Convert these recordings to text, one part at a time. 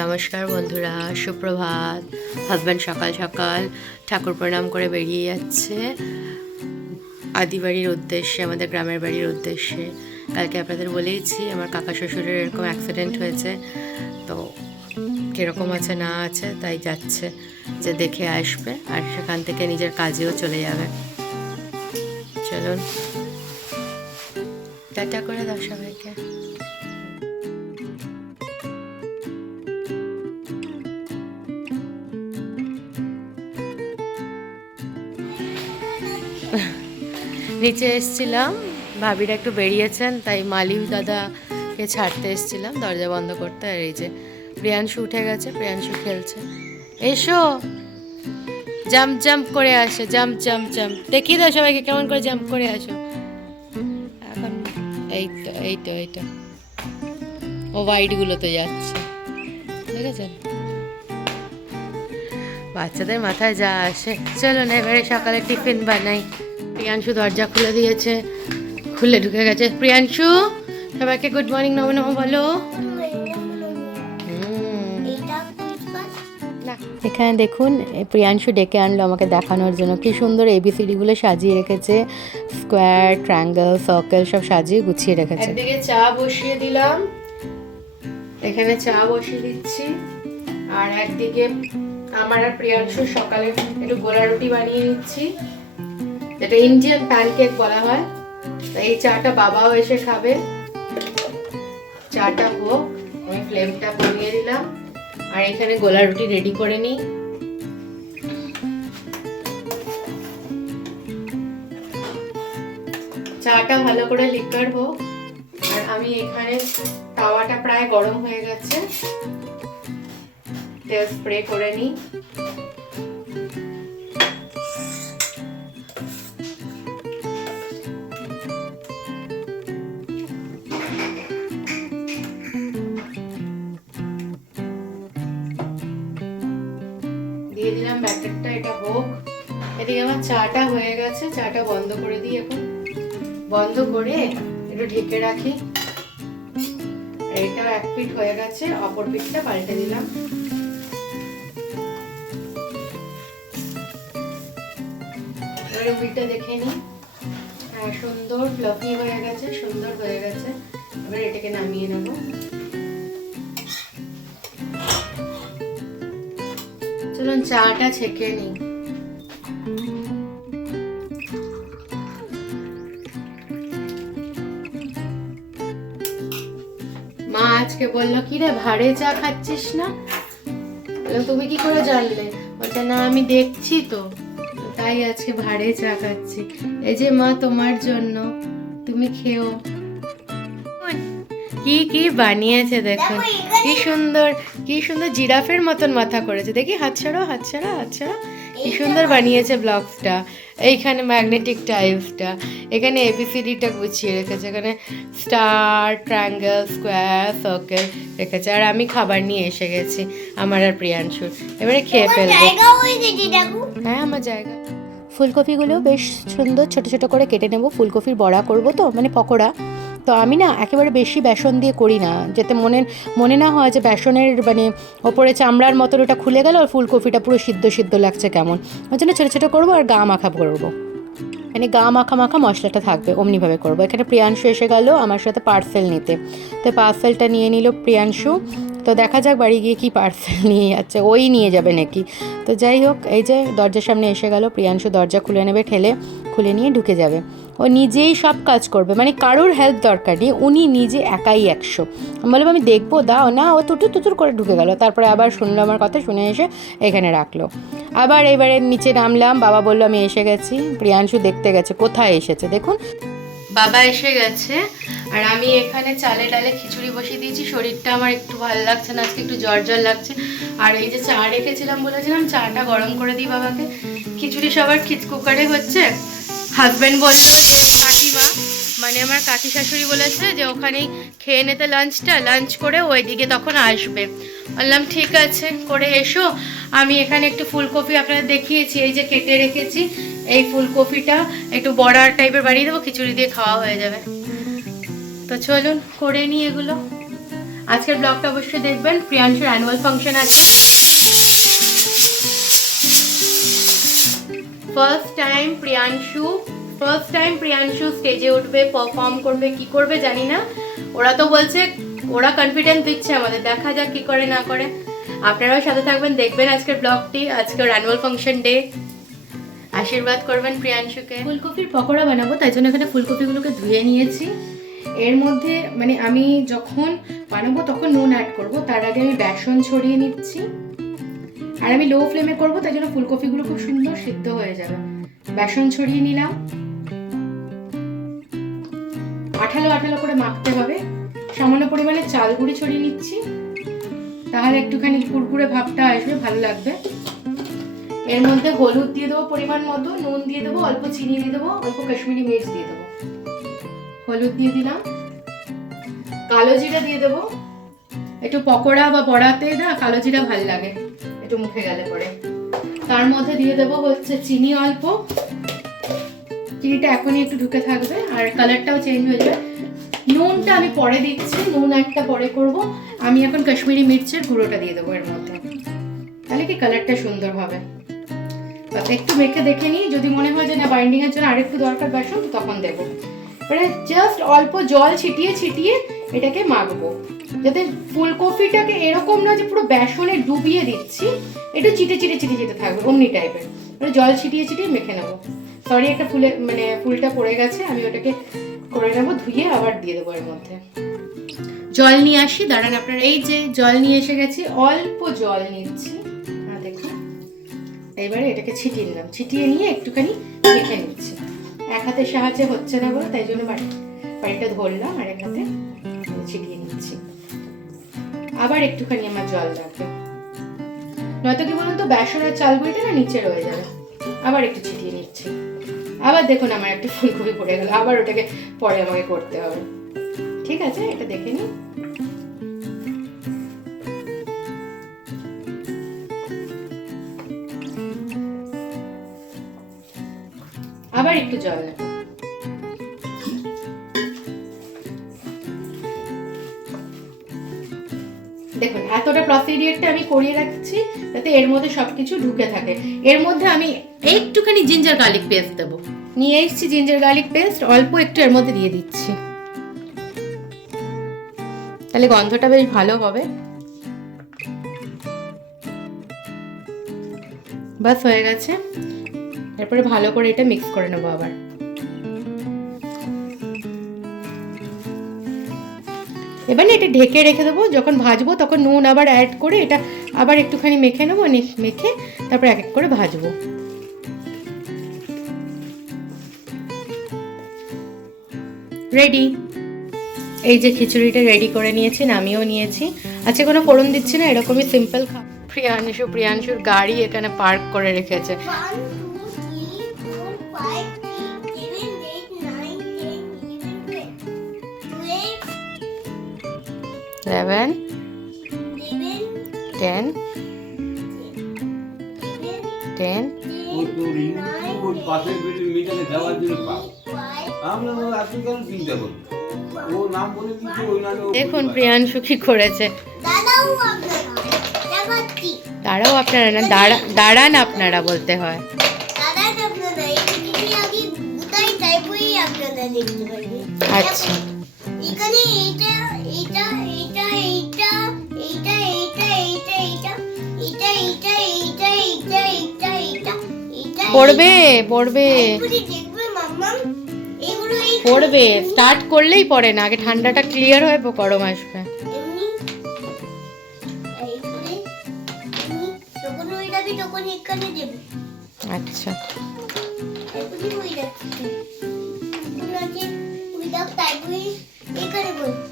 নমস্কার বন্ধুরা, সুপ্রভাত। হাজব্যান্ড সকাল সকাল ঠাকুর প্রণাম করে বেরিয়ে যাচ্ছে আদিবাড়ির উদ্দেশ্যে, আমাদের গ্রামের বাড়ির উদ্দেশ্যে। কালকে আপনাদের বলেইছি আমার কাকা শ্বশুরের এরকম অ্যাক্সিডেন্ট হয়েছে, তো কীরকম আছে না আছে তাই যাচ্ছে, যে দেখে আসবে আর সেখান থেকে নিজের কাজেও চলে যাবে। চলুন, টাটা করে দাও সবাইকে। নিচে এসছিলাম, ভাবিরা একটু বেরিয়েছেন, তাই মালিক দাদাকে ছাড়তে এসছিলাম দরজা বন্ধ করতে। আর এই যে প্রিয়াংশু উঠে গেছে, প্রিয়াংশু খেলছে। এসো, জাম্প জাম্প করে আসো, জাম্প জাম্প জাম্প দেখিয়ে দাও সবাইকে কেমন করে জাম্প করে আসো। এখন এইটা এইটা এইটা ও হোয়াইটগুলোতে যাচ্ছে, দেখেছেন? বাচ্চাদের মাথায় যা আসে। চলুন এবারে সকালে টিফিন বানাই। প্রিয়াংশু দরজা খুলে দিয়েছে, খুলে ঢুকে গেছে। প্রিয়াংশু, সবাইকে গুড মর্নিং নম নম বলো। এখানে দেখুন, প্রিয়াংশু ডেকে আনলো আমাকে দেখানোর জন্য। কি সুন্দর এবিসিডিগুলো সাজিয়ে রেখেছে, স্কোয়ার, ট্রায়াঙ্গেল, সার্কেল সব সাজিয়ে গুছিয়ে রেখেছে। একদিকে চা বসিয়ে দিলাম, এখানে চা বসিয়ে দিচ্ছি। আর একদিকে আমার আর প্রিয়াংশু সকালে একটু গোলা রুটি বানিয়ে নিচ্ছি, যেটা ইন্ডিয়ান প্যানকেক বলা হয়। তো এই চাটা বাবাও এসে খাবে। চাটা হোক, আমি ফ্লেমটা কমিয়ে দিলাম। আর এখানে গোলা রুটি রেডি করে নিই। চাটা ভালো করে লিকার হোক। আর আমি এখানে, তাওয়াটা প্রায় গরম হয়ে গেছে, তেল স্প্রে করে নিই। দিয়ে দিলাম ব্যাটারটা, এটা হোক। এদিকে আমার চাটা হয়ে গেছে, চাটা বন্ধ করে দিই এখন। বন্ধ করে একটু ঢেকে রাখি। এটা এক পিঠ হয়ে গেছে, অপর পিঠটা পাল্টে দিলাম। এবারে পিঠটা দেখে নিই। হ্যাঁ, সুন্দর ফ্লাফি হয়ে গেছে, সুন্দর হয়ে গেছে। এবার এটাকে নামিয়ে নেব। চলুন চাটা ছেঁকে নিই। মা আজকে বললো, কি রে ভাড়ে চা খাচ্ছিস না? বললাম তুমি কি করে জানলে? বলছে না আমি দেখছি তো, তাই আজকে ভাড়ে চা খাচ্ছি। এই যে মা তোমার জন্য, তুমি খেও। কি কি বানিয়েছে দেখুন, কি সুন্দর, কি সুন্দর জিরাফের মতন মাথা করেছে। দেখি হাত ছাড়ো, হাত ছাড়া, হাত ছাড়া। কি সুন্দর বানিয়েছে ব্লকসটা। এইখানে ম্যাগনেটিক টাইলসটা, এখানে এবিসিডিটা গুছিয়ে রেখেছে, এখানে স্টার, ট্রায়াঙ্গেল, স্কোয়ার, সার্কেল রেখেছে। আর আমি খাবার নিয়ে এসে গেছি, আমার আর প্রিয়াংশুর। এবারে খেয়ে ফেলবো। হ্যাঁ, আমার জায়গা। ফুলকপিগুলো বেশ সুন্দর ছোট ছোট করে কেটে নেব। ফুলকপির বড়া করব তো, মানে পকোড়া। তো আমি না একেবারে বেশি বেসন দিয়ে করি না, যাতে মনে না হয় যে বেসনের মানে ওপরে চামড়ার মতন ওটা খুলে গেল আর ফুলকপিটা পুরো সিদ্ধ সিদ্ধ লাগছে কেমন। ওই জন্য ছোটো ছোটো করবো আর গা মাখা করবো, মানে গা মাখা মাখা মশলাটা থাকবে অমনিভাবে করবো। এখানে প্রিয়াংশু এসে গেল আমার সাথে পার্সেল নিতে, তো পার্সেলটা নিয়ে নিল প্রিয়াংশু। তো দেখা যাক বাড়ি গিয়ে কি পার্সেল নিয়ে যাচ্ছে, ওই নিয়ে যাবে নাকি। তো যাই হোক, এই যে দরজার সামনে এসে গেল, প্রিয়াংশু দরজা খুলে নেবে, খুলে নিয়ে ঢুকে যাবে। ও নিজেই সব কাজ করবে, মানে কারোর হেল্প দরকার নেই, উনি নিজে একাই 100। আমি বললাম আমি দেখবো, দাও না। ও তুতুর তুতুর করে ঢুকে গেল, তারপরে আবার শুনলো আমার কথা, শুনে এসে এখানে রাখলো। আবার এবারে নিচে নামলাম, বাবা বললো আমি এসে গেছি। প্রিয়াংশু দেখতে গেছে কোথায় এসেছে, দেখুন বাবা এসে গেছে। আর আমি এখানে চালে ডালে খিচুড়ি বসিয়ে দিয়েছি। শরীরটা আমার একটু ভালো লাগছে না, আজকে একটু জ্বর জ্বর লাগছে। আর এই যে চা রেখেছিলাম, বলেছিলাম চাটা গরম করে দিই বাবাকে। খিচুড়ি সবার কুকারে হচ্ছে। হাজব্যান্ড বললো যে কাকিমা, মানে আমার কাকি শাশুড়ি বলেছে যে ওখানেই খেয়ে নিতে লাঞ্চটা, লাঞ্চ করে ওইদিকে তখন আসবে। বললাম ঠিক আছে, করে এসো। আমি এখানে একটু ফুলকপি আপনাদের দেখিয়েছি, এই যে কেটে রেখেছি। এই ফুলকপিটা একটু বড়া টাইপের বানিয়ে দেবো, খিচুড়ি দিয়ে খাওয়া হয়ে যাবে। তো চলুন করে নিই এগুলো। আজকের ব্লগটা অবশ্যই দেখবেন। প্রিয়াংশুর অ্যানুয়াল ফাংশন আছে। ফার্স্ট টাইম প্রিয়াংশু স্টেজে উঠবে, পারফর্ম করবে, কি করবে জানি না। ওরা তো বলছে, ওরা কনফিডেন্স দিচ্ছে আমাদের, দেখা যাক কি করে না করে। আপনারাও সাথে থাকবেন, দেখবেন আজকের ব্লগটি। আজকের অ্যানুয়াল ফাংশন ডে, আশীর্বাদ করবেন প্রিয়াংশুকে। ফুলকপির পকোড়া বানাবো, তাই জন্য এখানে ফুলকপিগুলোকে ধুয়ে নিয়েছি। এর মধ্যে মানে আমি যখন বানাবো তখন নুন অ্যাড করব, তার আগে আমি বেসন ছড়িয়ে নিচ্ছি। আর আমি লো ফ্লেমে করবো, তাই জন্য ফুলকপিগুলো খুব সুন্দর সিদ্ধ হয়ে যাবে। বেসন ছড়িয়ে নিলাম, আঠালো আঠালো করে মাখতে হবে। সামান্য পরিমাণে চাল গুঁড়ি ছড়িয়ে নিচ্ছি, তাহলে একটুখানি কুরকুরে ভাবটা আসবে, ভালো লাগবে। এর মধ্যে হলুদ দিয়ে দেবো পরিমাণ মতো, নুন দিয়ে দেবো, অল্প চিনি দিয়ে দেবো, অল্প কাশ্মীরি মির্চ দিয়ে দেবো। হলুদ দিয়ে দিলাম, কালো জিরা দিয়ে দেবো। একটু পকোড়া বা বড়াতে না কালো জিরা ভালো লাগে, একটু মুখে গেলে পরে। তার মধ্যে দিয়ে দেবো হচ্ছে চিনি অল্প, চিনিটা এখনই একটু ঢুকে থাকবে আর কালারটাও চেঞ্জ হয়ে যাবে। নুনটা আমি পরে দিচ্ছি, নুন একটা পরে করব। আমি এখন কাশ্মীরি মির্চের গুঁড়োটা দিয়ে দেবো এর মধ্যে, তাহলে কি কালারটা সুন্দর হবে। একটু মেখে দেখে নিই, যদি মনে হয় যে না বাইন্ডিং এর জন্য আরেকটু দরকার বেসন, তো তখন দেবো। মানে জাস্ট অল্প জল ছিটিয়ে ছিটিয়ে এটাকে মাখবো, যাতে ফুলকপিটাকে এরকম না যে পুরো বেসনে ডুবিয়ে দিচ্ছি, একটু চিটে চিটে চিটে চিটে থাকবে অমনি টাইপের। মানে জল ছিটিয়ে ছিটিয়ে মেখে নেবো। সরি, একটা ফুলটা পড়ে গেছে, আমি ওটাকে করে নেবো, ধুয়ে আবার দিয়ে দেবো এর মধ্যে। জল নিয়ে আসি, দাঁড়ান আপনারা। এই যে জল নিয়ে এসে গেছি, অল্প জল নিচ্ছি, দেখুন। এবারে এটাকে ছিটিয়ে নিলাম, ছিটিয়ে নিয়ে একটুখানি মেখে নিচ্ছি। এক হাতের সাহায্যে হচ্ছে না বলে তাই জন্য বাড়িটা ধরলাম, আর এক হাতে ছিটিয়ে নিচ্ছি। আবার একটুখানি আমার জল লাগবে, নয়তো কি বলুন তো বেসন আর চাল গুঁড়িটা না নিচে রয়ে যাবে। আবার একটু ছিটিয়ে নিচ্ছি। আবার দেখুন আমার একটা ফুলকপি পড়ে গেল, আবার ওটাকে পরে আমাকে করতে হবে। ঠিক আছে, এটা দেখে নিই। আবার একটু জল নেব। দেখুন এতটা প্রসিডিউরটা আমি করিয়ে রাখছি যাতে এর মধ্যে সবকিছু ঢুকে থাকে। এর মধ্যে আমি একটুখানি জিঞ্জার গার্লিক পেস্ট দেবো, নিয়ে এসেছি জিঞ্জার গার্লিক পেস্ট, অল্প একটু এর মধ্যে দিয়ে দিচ্ছি, তাহলে গন্ধটা বেশ ভালো হবে। বাস হয়ে গেছে। এরপরে ভালো করে এটা মিক্স করে নেবো আবার। এবার না এটা ঢেকে রেখে দেবো, যখন ভাজবো তখন নুন আবার অ্যাড করে এটা আবার একটুখানি মেখে নেবো, মেখে তারপর এক এক করে ভাজবো। রেডি। এই যে খিচুড়িটা রেডি করে নিয়েছি, নামিয়েও নিয়েছি। আজকে কোনো ফোড়ন দিচ্ছি না, এরকমই সিম্পল খাবো। প্রিয়াংশুর গাড়ি এখানে পার্ক করে রেখেছে। 11 10 10 দেখুন প্রিয়াংশু কি করেছে। দাঁড়াও আপনারা না, দাঁড়ান আপনারা বলতে হয়। আচ্ছা, এখানে এইটা এইটা এইটা এইটা এইটা এইটা এইটা এইটা এইটা এইটা এইটা এইটা এইটা এইটা এইটা পড়বে পড়বে দেখবে মাম্মা, এগুলো পড়বে। স্টার্ট করলেই পড়ে না, আগে ঠান্ডাটা ক্লিয়ার হয়, গরম আসবে। এমনি এই করে এমনি যখন ওই যাবি তখন এখানে দেবে। আচ্ছা, এখনই ওই যাচ্ছে ওনাকে ওই দাও, তারপরে এখানে বলবো,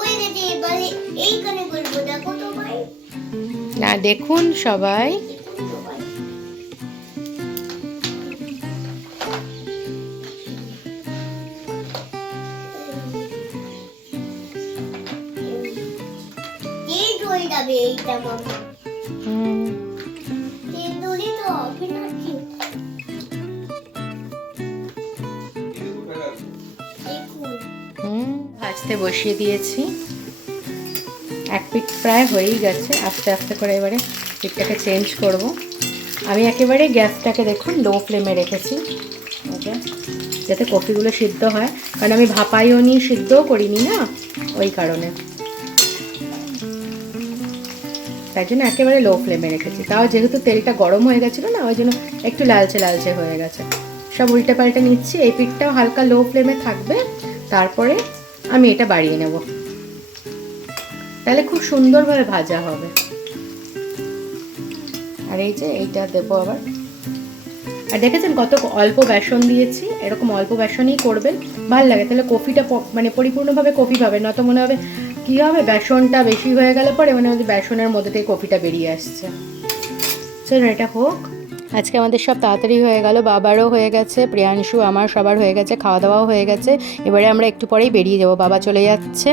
ওই দেখে এবারে এইখানে বলবো। দেখো তো ভাই, না দেখুন সবাই। দেখুন তো ভাই, এই ধরে যাবে এইটা মামা, এই ধরে তো হবে না কি। দেখুন ভাজতে বসিয়ে দিয়েছি। এক পিঠ প্রায় হয়েই গেছে, আস্তে আস্তে করে এবারে পিঠটাকে চেঞ্জ করব। আমি একেবারে গ্যাসটাকে দেখুন লো ফ্লেমে রেখেছি, ওকে, যাতে কফিগুলো সিদ্ধ হয়, কারণ আমি ভাপাইও নি সিদ্ধও করিনি না, ওই কারণে, তাই জন্য একেবারে লো ফ্লেমে রেখেছি। তাও যেহেতু তেলটা গরম হয়ে গেছিলো না, ওই জন্য একটু লালচে লালচে হয়ে গেছে। সব উল্টে পাল্টে নিচ্ছি, এই পিঠটাও হালকা লো ফ্লেমে থাকবে, তারপরে আমি এটা বাড়িয়ে নেব, তাহলে খুব সুন্দরভাবে ভাজা হবে। আর এই যে এইটা দেবো আবার। আর দেখেছেন কত অল্প বেসন দিয়েছি, এরকম অল্প বেসনই করবেন, ভালো লাগে, তাহলে কফিটা মানে পরিপূর্ণভাবে কফি পাবে, নয়তো মনে হবে কী হবে বেসনটা বেশি হয়ে গেলে পরে মনে হয় বেসনের মধ্যে থেকে কফিটা বেরিয়ে আসছে। চলুন এটা হোক। আজকে আমাদের সব তাড়াতাড়ি হয়ে গেল, বাবারও হয়ে গেছে, প্রিয়াংশু আমার সবার হয়ে গেছে, খাওয়া দাওয়াও হয়ে গেছে। এবারে আমরা একটু পরেই বেরিয়ে যাব, বাবা চলে যাচ্ছে।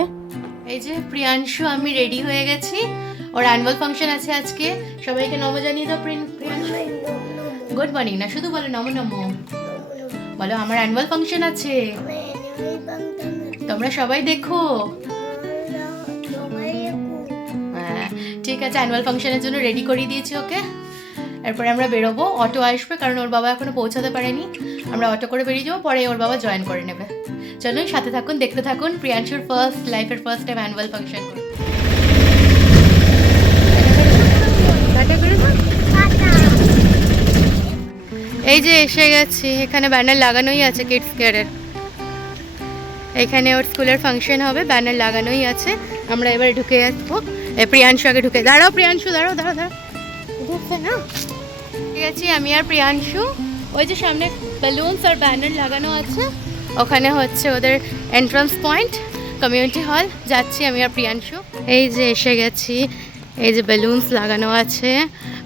এই যে প্রিয়াংশু আমি রেডি হয়ে গেছি, ওর অ্যানুয়াল ফাংশন আছে আজকে, সবাইকে নম জানিয়ে দাও। প্রিয়াংশু গুড মর্নিং না, শুধু বলো নম নম, বলো আমার অ্যানুয়াল ফাংশন আছে, তোমরা সবাই দেখো। হ্যাঁ ঠিক আছে, অ্যানুয়াল ফাংশনের জন্য রেডি করিয়ে দিয়েছি ওকে। এরপরে আমরা বেরোবো, অটো আসবে, কারণ ওর বাবা এখনো পৌঁছাতে পারেনি, আমরা অটো করে বেরিয়ে যাবো, পরে ওর বাবা জয়েন করে নেবে। চলুন সাথে থাকুন, দেখতে থাকুন প্রিয়াংশুর লাইফের ফার্স্ট টাইম অ্যানুয়াল ফাংশন। এই যে এসে গেছি, এখানে ব্যানার লাগানোই আছে কিডস কেয়ারের, এখানে ওর স্কুলের ফাংশন হবে, ব্যানার লাগানোই আছে। আমরা এবারে ঢুকে আসবো, প্রিয়াংশু আগে ঢুকে, দাঁড়াও প্রিয়াংশু দাঁড়াও দাঁড়াও দাঁড়াও, ঢুকছে না, ঠিক আছে আমি আর প্রিয়াংশু, ওই যে সামনে বেলুনস আর ব্যানার লাগানো আছে, ওখানে হচ্ছে ওদের এন্ট্রান্স পয়েন্ট, কমিউনিটি হল, যাচ্ছি আমি আর প্রিয়াংশু। এই যে এসে গেছি, এই যে বেলুনস লাগানো আছে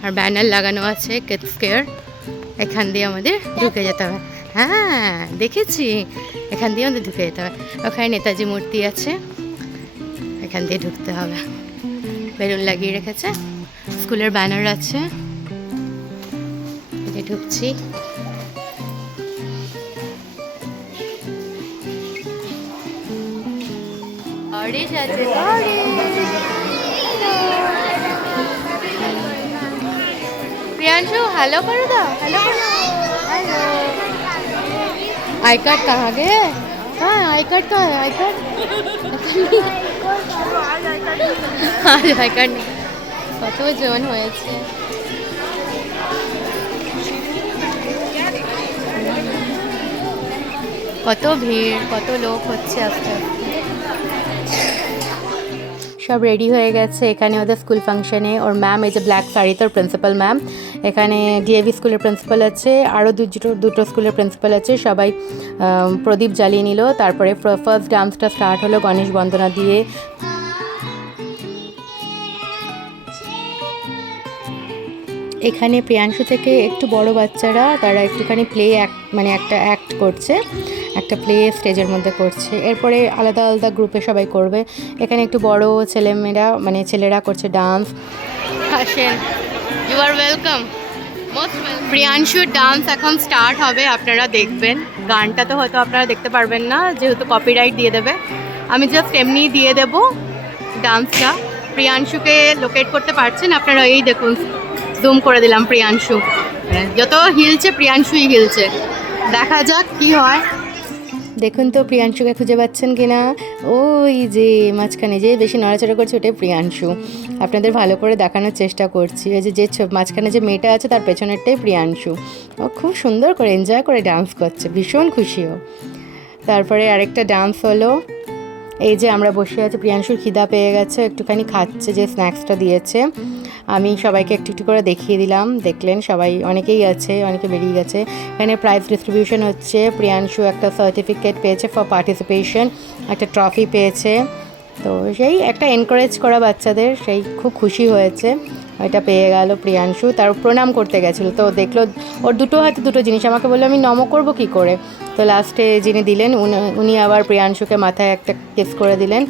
আর ব্যানার লাগানো আছে কিডস কেয়ার, এখান দিয়ে আমাদের ঢুকে যেতে হবে। হ্যাঁ দেখেছি, এখান দিয়ে আমাদের ঢুকে যেতে হবে, ওখানে নেতাজি মূর্তি আছে, এখান দিয়ে ঢুকতে হবে। বেলুন লাগিয়ে রেখেছে, স্কুলের ব্যানার আছে, ঢুকছি। प्रियांशु हेलो करो दो, हेलो हेलो। आई कार्ड कहाँ गए? कहाँ है आई कार्ड? कहाँ है आई कार्ड? आज आई कार्ड नहीं, কত জন হয়েছে, কত ভিড়, কত লোক হচ্ছে আস্তে আস্তে। সব রেডি হয়ে গেছে এখানে ওদের স্কুল ফাংশনে। ওর ম্যাম এই যে ব্ল্যাক শাড়িতে, ওর প্রিন্সিপাল ম্যাম, এখানে ডিএভি স্কুলের প্রিন্সিপাল আছে, আরও দুটো স্কুলের প্রিন্সিপাল আছে, সবাই প্রদীপ জ্বালিয়ে নিল। তারপরে ফার্স্ট ডান্সটা স্টার্ট হলো গণেশ বন্দনা দিয়ে। এখানে প্রিয়াংশু থেকে একটু বড় বাচ্চারা, তারা একটুখানি মানে একটা অ্যাক্ট করছে, একটা প্লে স্টেজের মধ্যে করছে। এরপরে আলাদা আলাদা গ্রুপে সবাই করবে। এখানে একটু বড় ছেলেমেয়েরা মানে ছেলেরা করছে ডান্স। আসেন, you are welcome, most welcome. প্রিয়াংশুর ডান্স এখন স্টার্ট হবে, আপনারা দেখবেন। গানটা তো হয়তো আপনারা দেখতে পারবেন না, যেহেতু কপিরাইট দিয়ে দেবে। আমি জাস্ট এমনি দিয়ে দেব ডান্সটা। প্রিয়াংশুকে লোকেট করতে পারছেন আপনারা, এই দেখুন জুম করে দিলাম প্রিয়াংশু, যত হিলছে প্রিয়াংশুই হিলছে, দেখা যাক কি হয়। দেখুন তো প্রিয়াংশুকে খুঁজে পাচ্ছেন কিনা, ওই যে মাঝখানে যে বেশি নড়াচড়া করছে ওটাই প্রিয়াংশু। আপনাদের ভালো করে দেখানোর চেষ্টা করছি। ওই যে মাঝখানে যে মেয়েটা আছে তার পেছনেরটাই প্রিয়াংশু। ও খুব সুন্দর করে এনজয় করে ডান্স করছে, ভীষণ খুশিও। তারপরে আরেকটা ডান্স হলো, এই যে আমরা বসে আছি, প্রিয়াংশুর খিদা পেয়ে গেছে, একটুখানি খাচ্ছে, যে স্ন্যাক্সটা দিয়েছে আমি সবাইকে একটু একটু করে দেখিয়ে দিলাম। দেখলেন সবাই, অনেকেই আছে, অনেকে বেরিয়ে গেছে। এখানে প্রাইজ ডিস্ট্রিবিউশন হচ্ছে। প্রিয়াংশু একটা সার্টিফিকেট পেয়েছে ফর পার্টিসিপেশন, একটা ট্রফি পেয়েছে। তো সেই একটা এনকারেজ করা বাচ্চাদের, সেই খুব খুশি হয়েছে, ওইটা পেয়ে গেল প্রিয়াংশু। তার প্রণাম করতে গেছিলো, তো দেখলো ওর দুটো হাতে দুটো জিনিস, আমাকে বললো আমি নম করবো কী করে। তো লাস্টে যিনি দিলেন উনি আবার প্রিয়াংশুকে মাথায় একটা কিস করে দিলেন,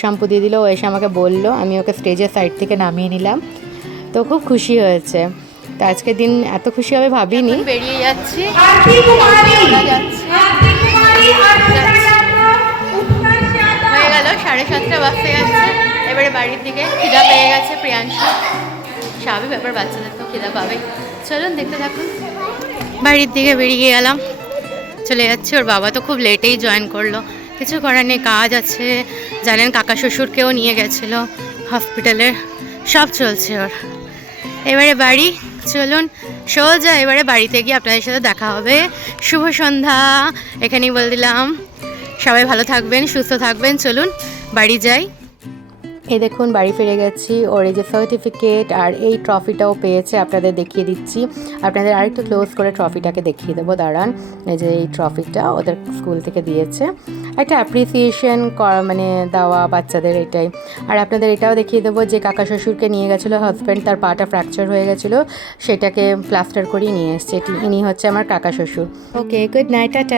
শ্যাম্পু দিয়ে দিল। ও এসে আমাকে বললো, আমি ওকে স্টেজের সাইড থেকে নামিয়ে নিলাম। তো খুব খুশি হয়েছে। তো আজকের দিন এত খুশি হবে ভাবিনি। বেরিয়ে যাচ্ছি, হয়ে গেল 7:30 বাজতে যাচ্ছে। এবারে বাড়ির দিকে খিদা পেয়ে গেছে প্রিয়াংশু, স্বাভাবিক ব্যাপার, বাচ্চাদের তো খিদা পাবে। চলুন দেখতে থাকুন। বাড়ির দিকে বেরিয়ে গেলাম, চলে যাচ্ছে। ওর বাবা তো খুব লেটেই জয়েন করলো, কিছু করার নেই, কাজ আছে। জানেন কাকা শ্বশুরকেও নিয়ে গেছিলো হসপিটালে, সব চলছে ওর। এবারে বাড়ি, চলুন সোজা এবারে বাড়িতে গিয়ে আপনাদের সাথে দেখা হবে। শুভ সন্ধ্যা, এখানেই বলে দিলাম। সবাই ভালো থাকবেন, সুস্থ থাকবেন। চলুন বাড়ি যাই। এই দেখুন বাড়ি ফিরে গেছি। ওর এই যে সার্টিফিকেট আর এই ট্রফিটাও পেয়েছে, আপনাদের দেখিয়ে দিচ্ছি। আপনাদের আরেকটু ক্লোজ করে ট্রফিটাকে দেখিয়ে দেবো, দাঁড়ান। এই যে এই ট্রফিটা ওদের স্কুল থেকে দিয়েছে, একটা অ্যাপ্রিসিয়েশন মানে দেওয়া বাচ্চাদের, এটাই। আর আপনাদের এটাও দেখিয়ে দেবো যে কাকা শ্বশুরকে নিয়ে গেছিলো হাজব্যান্ড, তার পাটা ফ্র্যাকচার হয়ে গেছিলো, সেটাকে প্লাস্টার করিয়ে নিয়ে এসছে। ইনি হচ্ছে আমার কাকা শ্বশুর। ওকে, গুড নাইট, টাটা।